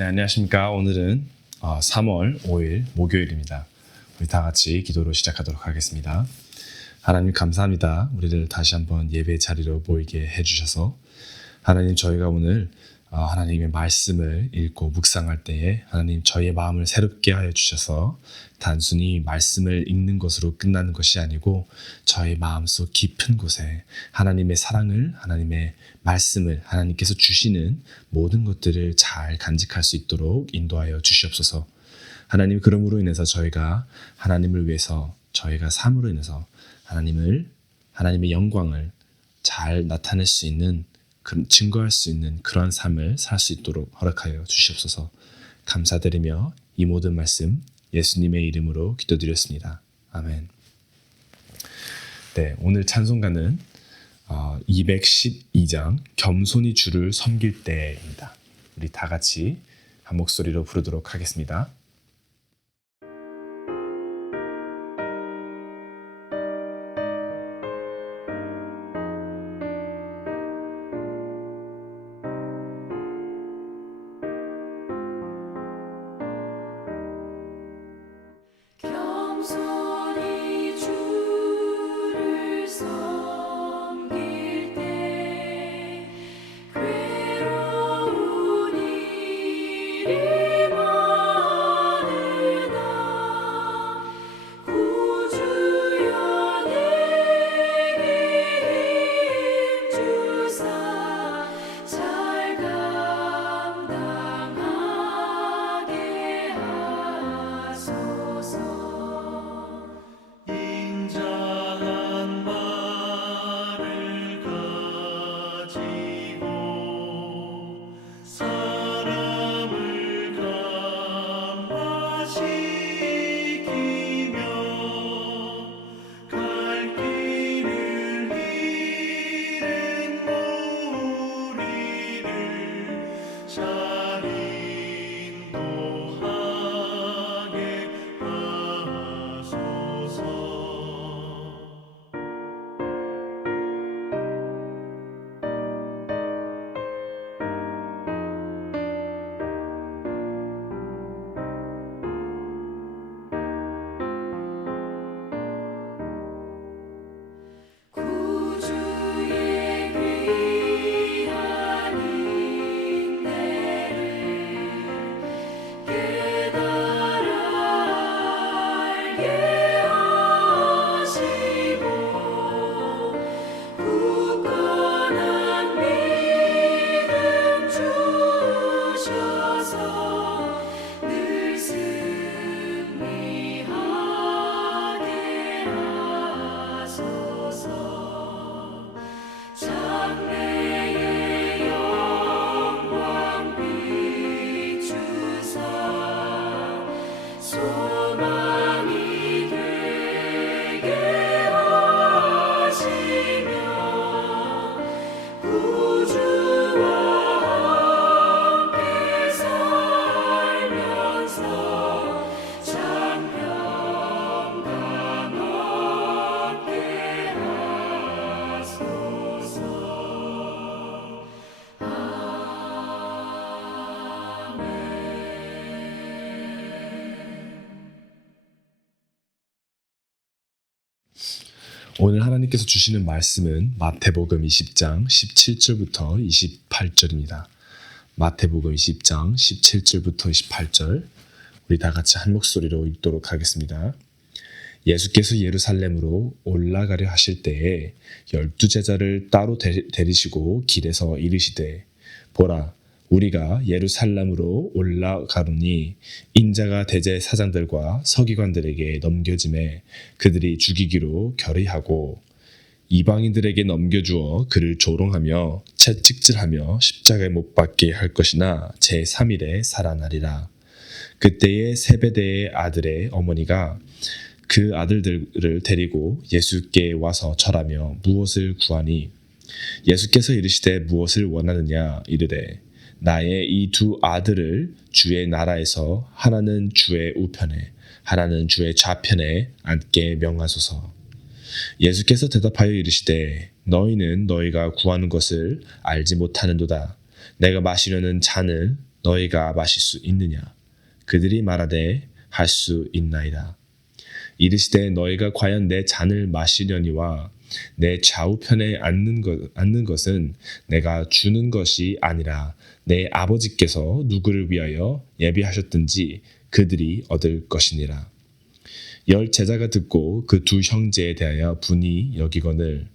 네, 안녕하십니까. 오늘은 3월 5일 목요일입니다. 우리 다 같이 기도로 시작하도록 하겠습니다. 하나님 감사합니다. 우리를 다시 한번 예배 자리로 모이게 해주셔서 하나님, 저희가 오늘 하나님의 말씀을 읽고 묵상할 때에 하나님, 저희의 마음을 새롭게 하여 주셔서 단순히 말씀을 읽는 것으로 끝나는 것이 아니고 저희 마음속 깊은 곳에 하나님의 사랑을, 하나님의 말씀을, 하나님께서 주시는 모든 것들을 잘 간직할 수 있도록 인도하여 주시옵소서. 하나님, 그러므로 인해서 저희가 하나님을 위해서, 저희가 삶으로 인해서 하나님의 영광을 잘 나타낼 수 있는, 증거할 수 있는 그런 삶을 살 수 있도록 허락하여 주시옵소서. 감사드리며 이 모든 말씀 예수님의 이름으로 기도드렸습니다. 아멘. 네, 오늘 찬송가는 212장 겸손히 주를 섬길 때입니다. 우리 다 같이 한 목소리로 부르도록 하겠습니다. 겸손히 주를 섬길 때 괴로운 일이 많으나 구주여 내게 힘 주사 잘 감당하게 하소서. 인자한 말을 가지고 사람을 감화시키며 갈 길을 잃은 무리를 잘 인도하게 하소서. 구주의 귀한 인내를 깨달아 알게 하시고 굳건한 믿음 주셔서 늘 승리하게 하소서. 장래의 영광 비추사 소망이 되게 하시며 구주와 함께 살면서 장평강 얻게 하소서. 아멘. 오늘 하나님께서 주시는 말씀은 마태복음 20장 17절부터 28절입니다. 마태복음 20장 17절부터 28절, 우리 다 같이 한 목소리로 읽도록 하겠습니다. 예수께서 예루살렘으로 올라가려 하실 때에 12제자를 따로 데리시고 길에서 이르시되, 보라, 우리가 예루살렘으로 올라가노니 인자가 대제사장들과 서기관들에게 넘겨짐에 그들이 죽이기로 결의하고 이방인들에게 넘겨주어 그를 조롱하며 채찍질하며 십자가에 못 박게 할 것이나 제3일에 살아나리라. 그때에 세베대의 아들의 어머니가 그 아들들을 데리고 예수께 와서 절하며 무엇을 구하니, 예수께서 이르시되 무엇을 원하느냐 이르되, 나의 이 두 아들을 주의 나라에서 하나는 주의 우편에 하나는 주의 좌편에 앉게 명하소서. 예수께서 대답하여 이르시되, 너희는 너희가 구하는 것을 알지 못하는도다. 내가 마시려는 잔을 너희가 마실 수 있느냐? 그들이 말하되 할 수 있나이다. 이르시되 너희가 과연 내 잔을 마시려니와 내 좌우편에 앉는 것은 내가 주는 것이 아니라 내 아버지께서 누구를 위하여 예비하셨든지 그들이 얻을 것이니라. 열 제자가 듣고 그 두 형제에 대하여 분이 여기거늘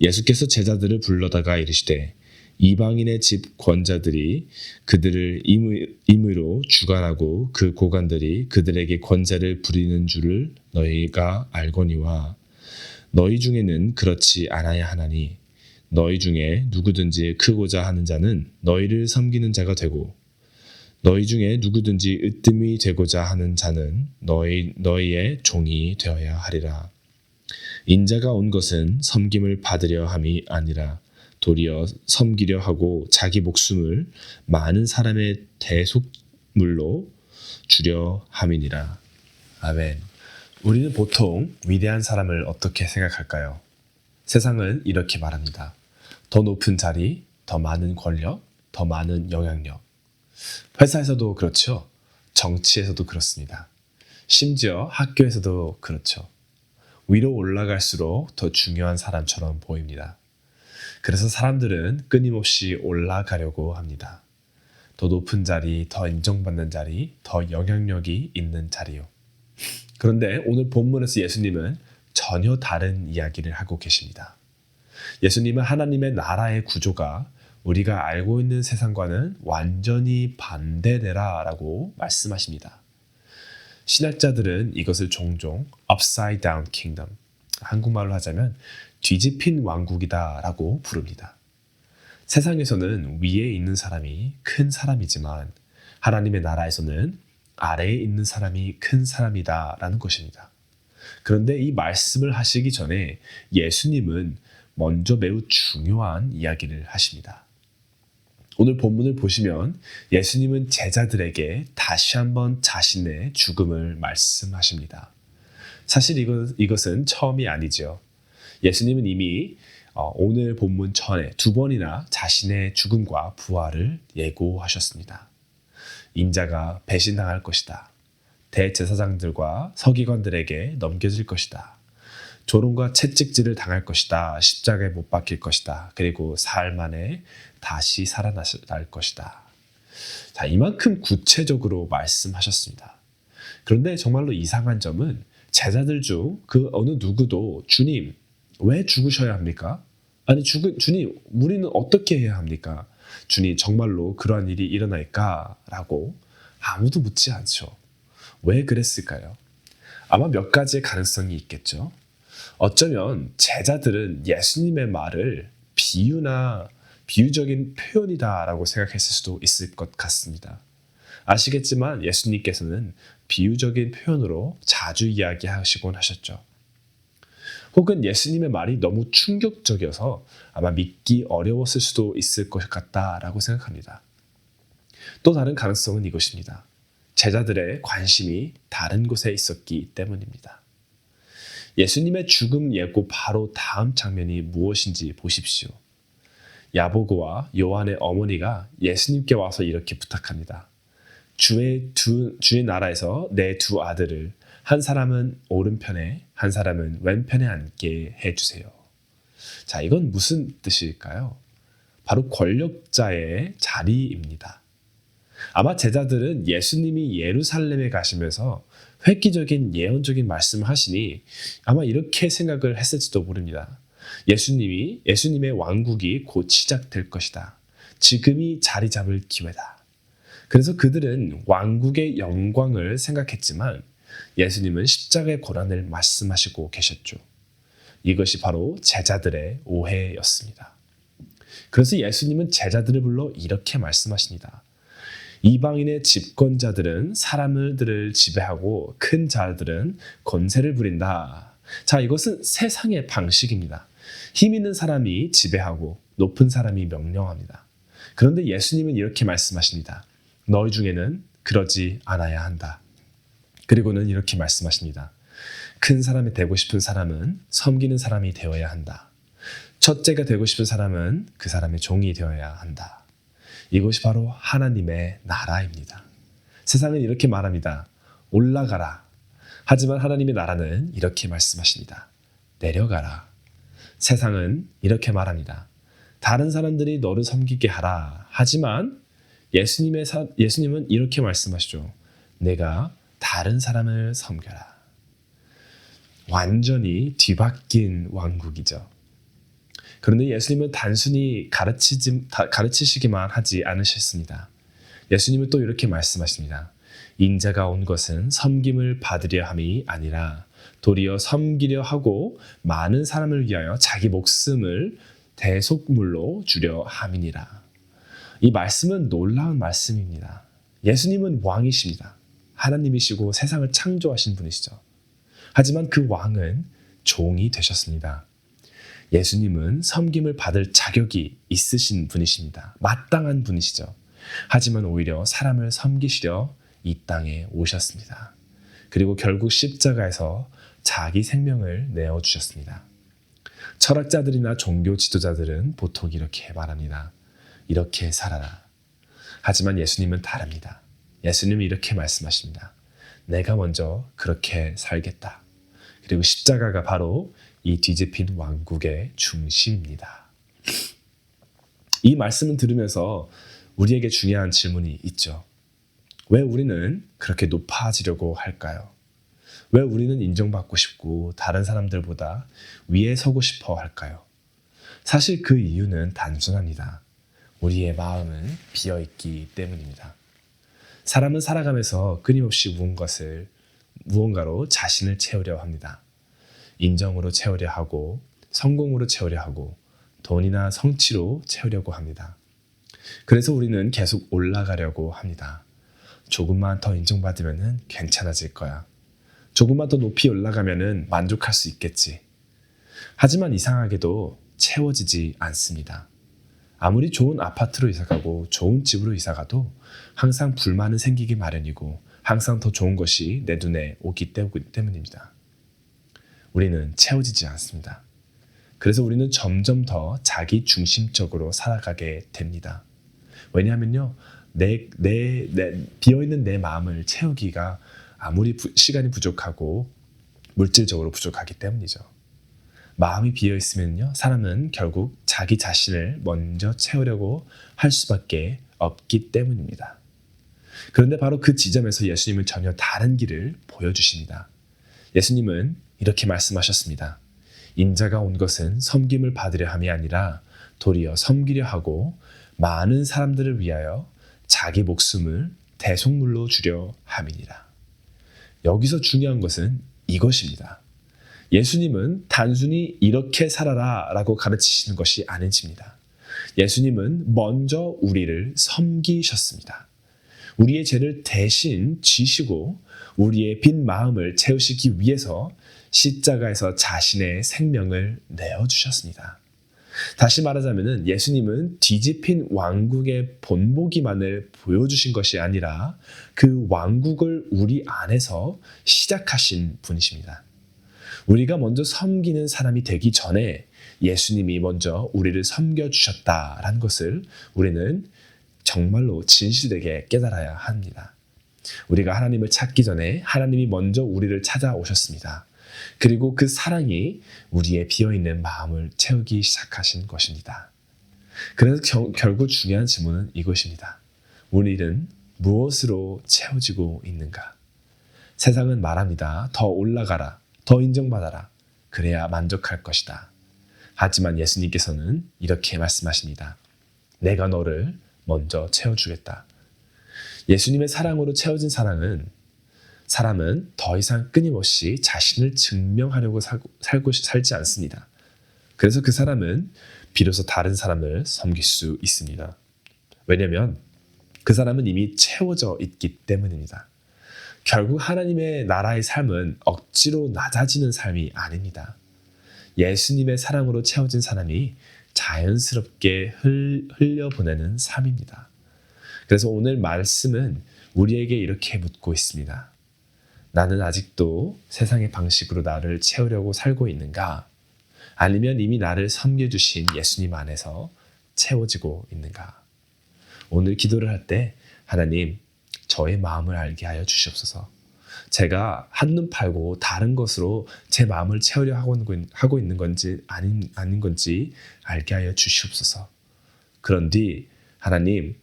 예수께서 제자들을 불러다가 이르시되 이방인의 집 권자들이 그들을 임의로 주관하고 그 고관들이 그들에게 권세를 부리는 줄을 너희가 알거니와 너희 중에는 그렇지 않아야 하나니 너희 중에 누구든지 크고자 하는 자는 너희를 섬기는 자가 되고 너희 중에 누구든지 으뜸이 되고자 하는 자는 너희의 종이 되어야 하리라. 인자가 온 것은 섬김을 받으려 함이 아니라 도리어 섬기려 하고 자기 목숨을 많은 사람의 대속물로 주려 함이니라. 아멘. 우리는 보통 위대한 사람을 어떻게 생각할까요? 세상은 이렇게 말합니다. 더 높은 자리, 더 많은 권력, 더 많은 영향력. 회사에서도 그렇죠. 정치에서도 그렇습니다. 심지어 학교에서도 그렇죠. 위로 올라갈수록 더 중요한 사람처럼 보입니다. 그래서 사람들은 끊임없이 올라가려고 합니다. 더 높은 자리, 더 인정받는 자리, 더 영향력이 있는 자리요. 그런데 오늘 본문에서 예수님은 전혀 다른 이야기를 하고 계십니다. 예수님은 하나님의 나라의 구조가 우리가 알고 있는 세상과는 완전히 반대되라 라고 말씀하십니다. 신학자들은 이것을 종종 upside down kingdom, 한국말로 하자면 뒤집힌 왕국이다 라고 부릅니다. 세상에서는 위에 있는 사람이 큰 사람이지만 하나님의 나라에서는 아래에 있는 사람이 큰 사람이다 라는 것입니다. 그런데 이 말씀을 하시기 전에 예수님은 먼저 매우 중요한 이야기를 하십니다. 오늘 본문을 보시면 예수님은 제자들에게 다시 한번 자신의 죽음을 말씀하십니다. 사실 이것은 처음이 아니죠. 예수님은 이미 오늘 본문 전에 두 번이나 자신의 죽음과 부활을 예고하셨습니다. 인자가 배신당할 것이다. 대제사장들과 서기관들에게 넘겨질 것이다. 조롱과 채찍질을 당할 것이다. 십자가에 못 박힐 것이다. 그리고 사흘 만에 다시 살아날 것이다. 자, 이만큼 구체적으로 말씀하셨습니다. 그런데 정말로 이상한 점은 제자들 중 그 어느 누구도 주님, 왜 죽으셔야 합니까? 아니 주님, 우리는 어떻게 해야 합니까? 주님, 정말로 그러한 일이 일어날까? 라고 아무도 묻지 않죠. 왜 그랬을까요? 아마 몇 가지의 가능성이 있겠죠. 어쩌면 제자들은 예수님의 말을 비유적인 표현이다라고 생각했을 수도 있을 것 같습니다. 아시겠지만 예수님께서는 비유적인 표현으로 자주 이야기하시곤 하셨죠. 혹은 예수님의 말이 너무 충격적이어서 아마 믿기 어려웠을 수도 있을 것 같다라고 생각합니다. 또 다른 가능성은 이것입니다. 제자들의 관심이 다른 곳에 있었기 때문입니다. 예수님의 죽음 예고 바로 다음 장면이 무엇인지 보십시오. 야보고와 요한의 어머니가 예수님께 와서 이렇게 부탁합니다. 주의 나라에서 내 두 아들을 한 사람은 오른편에 한 사람은 왼편에 앉게 해주세요. 자, 이건 무슨 뜻일까요? 바로 권력자의 자리입니다. 아마 제자들은 예수님이 예루살렘에 가시면서 획기적인 예언적인 말씀을 하시니 아마 이렇게 생각을 했을지도 모릅니다. 예수님의 왕국이 곧 시작될 것이다. 지금이 자리 잡을 기회다. 그래서 그들은 왕국의 영광을 생각했지만 예수님은 십자가의 고난을 말씀하시고 계셨죠. 이것이 바로 제자들의 오해였습니다. 그래서 예수님은 제자들을 불러 이렇게 말씀하십니다. 이방인의 집권자들은 사람들을 지배하고 큰 자들은 권세를 부린다. 자, 이것은 세상의 방식입니다. 힘 있는 사람이 지배하고 높은 사람이 명령합니다. 그런데 예수님은 이렇게 말씀하십니다. 너희 중에는 그러지 않아야 한다. 그리고는 이렇게 말씀하십니다. 큰 사람이 되고 싶은 사람은 섬기는 사람이 되어야 한다. 첫째가 되고 싶은 사람은 그 사람의 종이 되어야 한다. 이것이 바로 하나님의 나라입니다. 세상은 이렇게 말합니다. 올라가라. 하지만 하나님의 나라는 이렇게 말씀하십니다. 내려가라. 세상은 이렇게 말합니다. 다른 사람들이 너를 섬기게 하라. 하지만 예수님은 이렇게 말씀하시죠. 내가 다른 사람을 섬겨라. 완전히 뒤바뀐 왕국이죠. 그런데 예수님은 단순히 가르치시기만 하지 않으셨습니다. 예수님은 또 이렇게 말씀하십니다. 인자가 온 것은 섬김을 받으려 함이 아니라 도리어 섬기려 하고 많은 사람을 위하여 자기 목숨을 대속물로 주려 함이니라. 이 말씀은 놀라운 말씀입니다. 예수님은 왕이십니다. 하나님이시고 세상을 창조하신 분이시죠. 하지만 그 왕은 종이 되셨습니다. 예수님은 섬김을 받을 자격이 있으신 분이십니다. 마땅한 분이시죠. 하지만 오히려 사람을 섬기시려 이 땅에 오셨습니다. 그리고 결국 십자가에서 자기 생명을 내어주셨습니다. 철학자들이나 종교 지도자들은 보통 이렇게 말합니다. 이렇게 살아라. 하지만 예수님은 다릅니다. 예수님은 이렇게 말씀하십니다. 내가 먼저 그렇게 살겠다. 그리고 십자가가 바로 이 뒤집힌 왕국의 중심입니다. 이 말씀을 들으면서 우리에게 중요한 질문이 있죠. 왜 우리는 그렇게 높아지려고 할까요? 왜 우리는 인정받고 싶고 다른 사람들보다 위에 서고 싶어 할까요? 사실 그 이유는 단순합니다. 우리의 마음은 비어있기 때문입니다. 사람은 살아가면서 끊임없이 무언가로 자신을 채우려 합니다. 인정으로 채우려 하고 성공으로 채우려 하고 돈이나 성취로 채우려고 합니다. 그래서 우리는 계속 올라가려고 합니다. 조금만 더 인정받으면 괜찮아질 거야. 조금만 더 높이 올라가면 만족할 수 있겠지. 하지만 이상하게도 채워지지 않습니다. 아무리 좋은 아파트로 이사가고 좋은 집으로 이사가도 항상 불만은 생기기 마련이고 항상 더 좋은 것이 내 눈에 오기 때문입니다. 우리는 채워지지 않습니다. 그래서 우리는 점점 더 자기 중심적으로 살아가게 됩니다. 왜냐하면요, 비어있는 내 마음을 채우기가 아무리 시간이 부족하고 물질적으로 부족하기 때문이죠. 마음이 비어있으면요, 사람은 결국 자기 자신을 먼저 채우려고 할 수밖에 없기 때문입니다. 그런데 바로 그 지점에서 예수님은 전혀 다른 길을 보여주십니다. 예수님은 이렇게 말씀하셨습니다. 인자가 온 것은 섬김을 받으려 함이 아니라 도리어 섬기려 하고 많은 사람들을 위하여 자기 목숨을 대속물로 주려 함이니라. 여기서 중요한 것은 이것입니다. 예수님은 단순히 이렇게 살아라 라고 가르치시는 것이 아니십니다. 예수님은 먼저 우리를 섬기셨습니다. 우리의 죄를 대신 지시고 우리의 빈 마음을 채우시기 위해서 십자가에서 자신의 생명을 내어주셨습니다. 다시 말하자면 예수님은 뒤집힌 왕국의 본보기만을 보여주신 것이 아니라 그 왕국을 우리 안에서 시작하신 분이십니다. 우리가 먼저 섬기는 사람이 되기 전에 예수님이 먼저 우리를 섬겨주셨다라는 것을 우리는 정말로 진실되게 깨달아야 합니다. 우리가 하나님을 찾기 전에 하나님이 먼저 우리를 찾아오셨습니다. 그리고 그 사랑이 우리의 비어있는 마음을 채우기 시작하신 것입니다. 그래서 결국 중요한 질문은 이것입니다. 우리는 무엇으로 채워지고 있는가? 세상은 말합니다. 더 올라가라. 더 인정받아라. 그래야 만족할 것이다. 하지만 예수님께서는 이렇게 말씀하십니다. 내가 너를 먼저 채워주겠다. 예수님의 사랑으로 채워진 사람은 더 이상 끊임없이 자신을 증명하려고 살지 않습니다. 그래서 그 사람은 비로소 다른 사람을 섬길 수 있습니다. 왜냐하면 그 사람은 이미 채워져 있기 때문입니다. 결국 하나님의 나라의 삶은 억지로 낮아지는 삶이 아닙니다. 예수님의 사랑으로 채워진 사람이 자연스럽게 흘려보내는 삶입니다. 그래서 오늘 말씀은 우리에게 이렇게 묻고 있습니다. 나는 아직도 세상의 방식으로 나를 채우려고 살고 있는가? 아니면 이미 나를 섬겨주신 예수님 안에서 채워지고 있는가? 오늘 기도를 할 때 하나님 저의 마음을 알게 하여 주시옵소서. 제가 한눈 팔고 다른 것으로 제 마음을 채우려 하고 있는 건지 아닌 건지 알게 하여 주시옵소서. 그런 뒤 하나님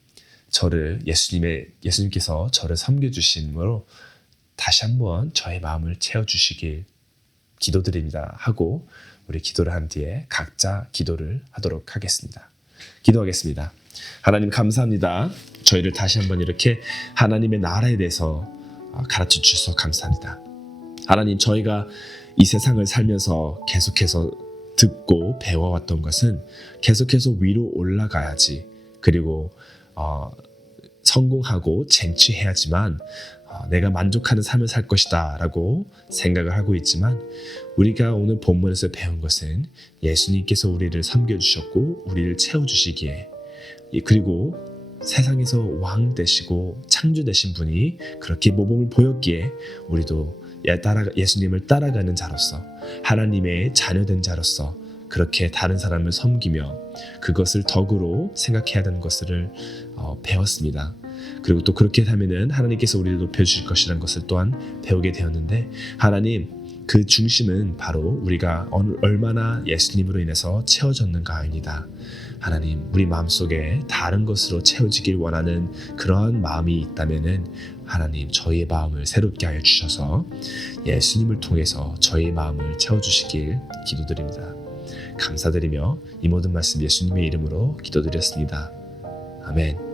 예수님께서 저를 섬겨주심으로 다시 한번 저의 마음을 채워주시길 기도드립니다 하고 우리 기도를 한 뒤에 각자 기도를 하도록 하겠습니다. 기도하겠습니다. 하나님 감사합니다. 저희를 다시 한번 이렇게 하나님의 나라에 대해서 가르쳐 주셔서 감사합니다. 하나님 저희가 이 세상을 살면서 계속해서 듣고 배워왔던 것은 계속해서 위로 올라가야지 그리고 성공하고 쟁취해야지만 내가 만족하는 삶을 살 것이다 라고 생각을 하고 있지만 우리가 오늘 본문에서 배운 것은 예수님께서 우리를 섬겨주셨고 우리를 채워주시기에 그리고 세상에서 왕 되시고 창조 되신 분이 그렇게 모범을 보였기에 우리도 예수님을 따라가는 자로서 하나님의 자녀된 자로서 그렇게 다른 사람을 섬기며 그것을 덕으로 생각해야 되는 것을 배웠습니다. 그리고 또 그렇게 하면은 하나님께서 우리를 높여주실 것이라는 것을 또한 배우게 되었는데 하나님 그 중심은 바로 우리가 얼마나 예수님으로 인해서 채워졌는가입니다. 하나님 우리 마음속에 다른 것으로 채워지길 원하는 그러한 마음이 있다면은 하나님 저희의 마음을 새롭게 하여 주셔서 예수님을 통해서 저희의 마음을 채워주시길 기도드립니다. 감사드리며 이 모든 말씀 예수님의 이름으로 기도드렸습니다. 아멘.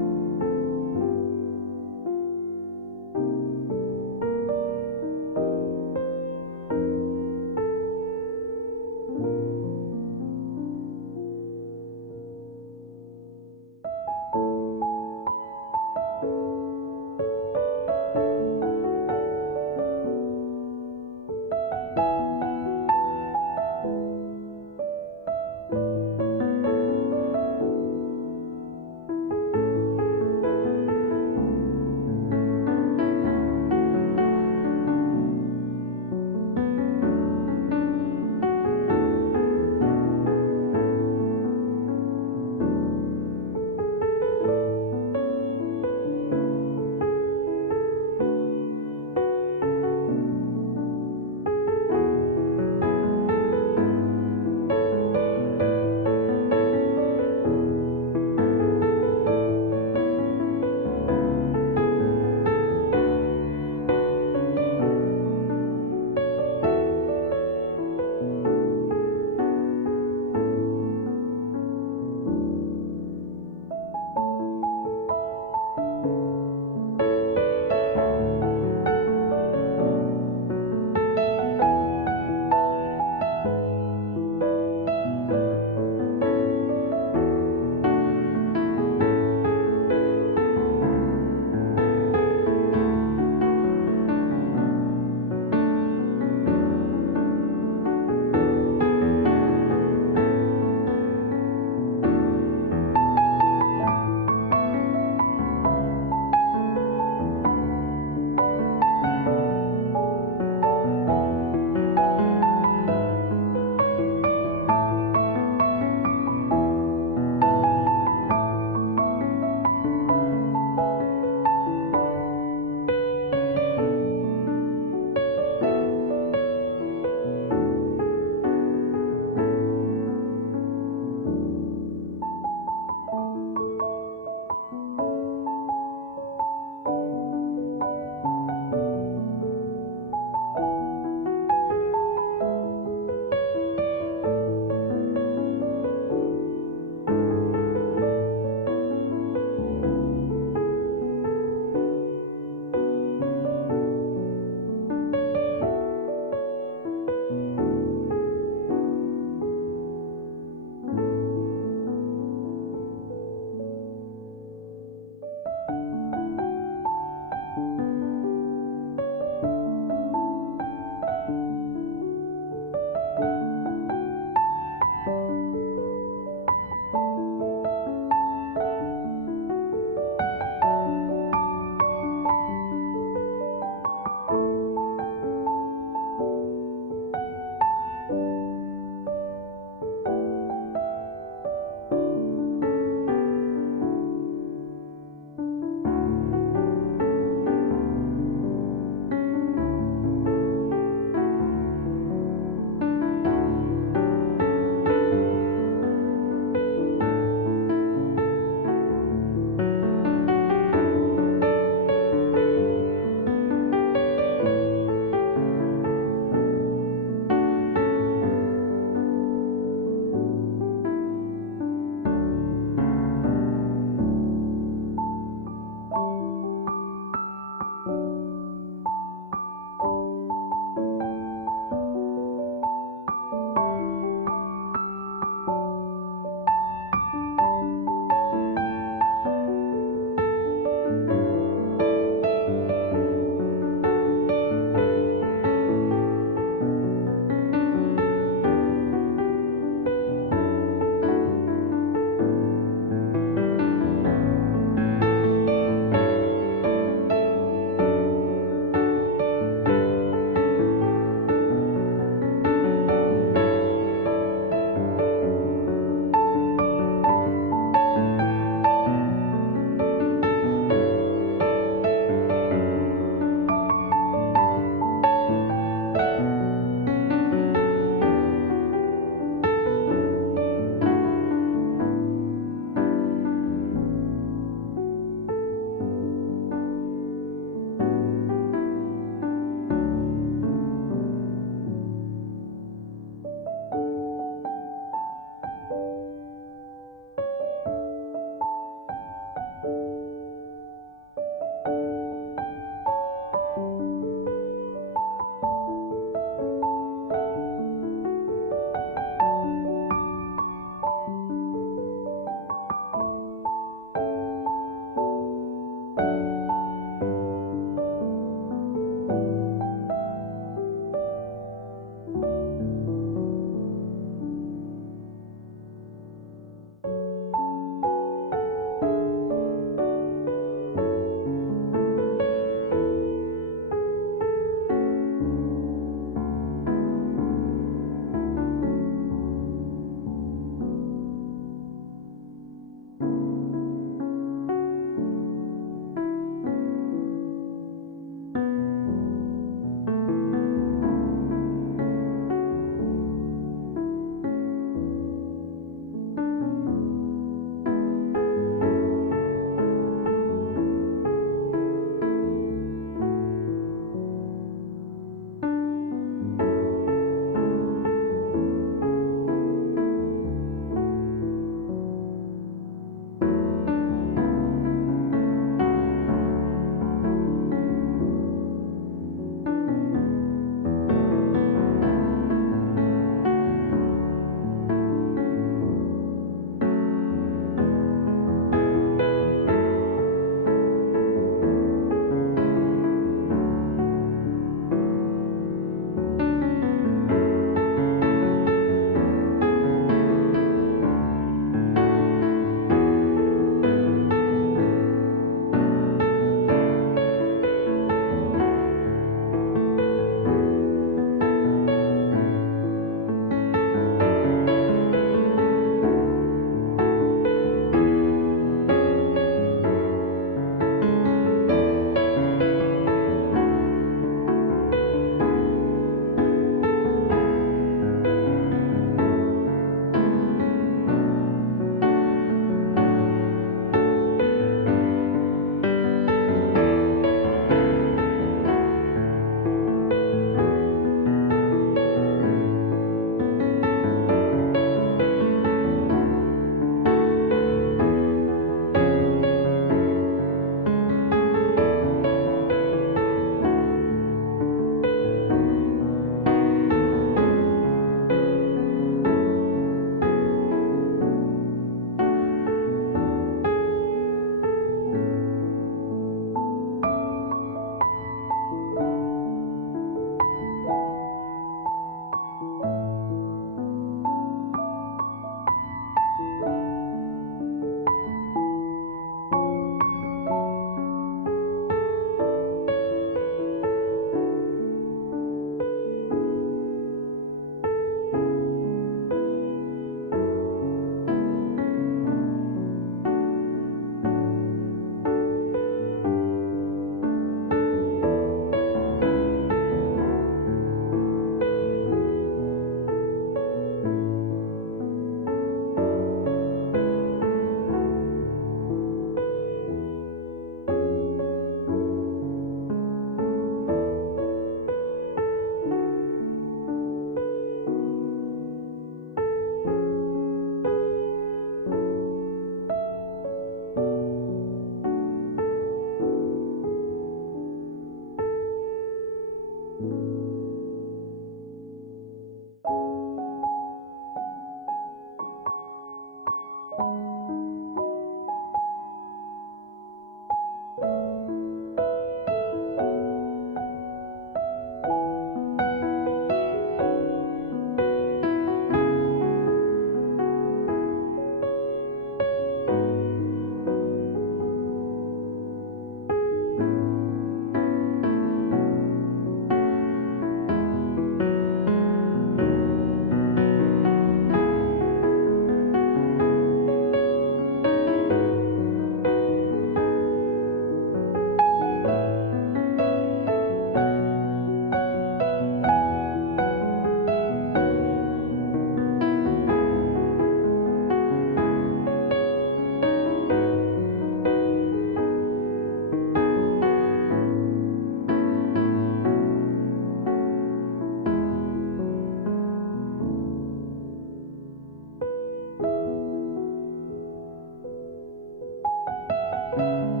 찬양하리